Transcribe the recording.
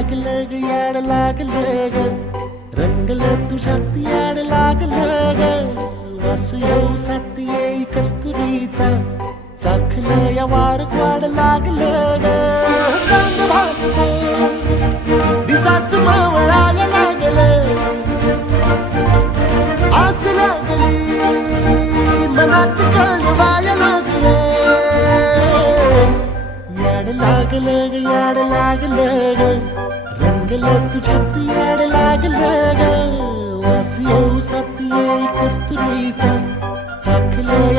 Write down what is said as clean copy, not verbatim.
लागलं ग याड लागलं ग रंगलं तुझ्यात याड लागलं ग वास येऊ सात येई कस्तुरीचा चाखलं या वार वाड लागलं ग चांग भासतो दिसाच मावळायला लागलं आस लागली मनात कळवायला लागलं याड लागलं ग याड लागलं ग रंगलं तुझ्यात याड लागलं ग वास येऊ सात येई कस्तुरीचा चाखलं या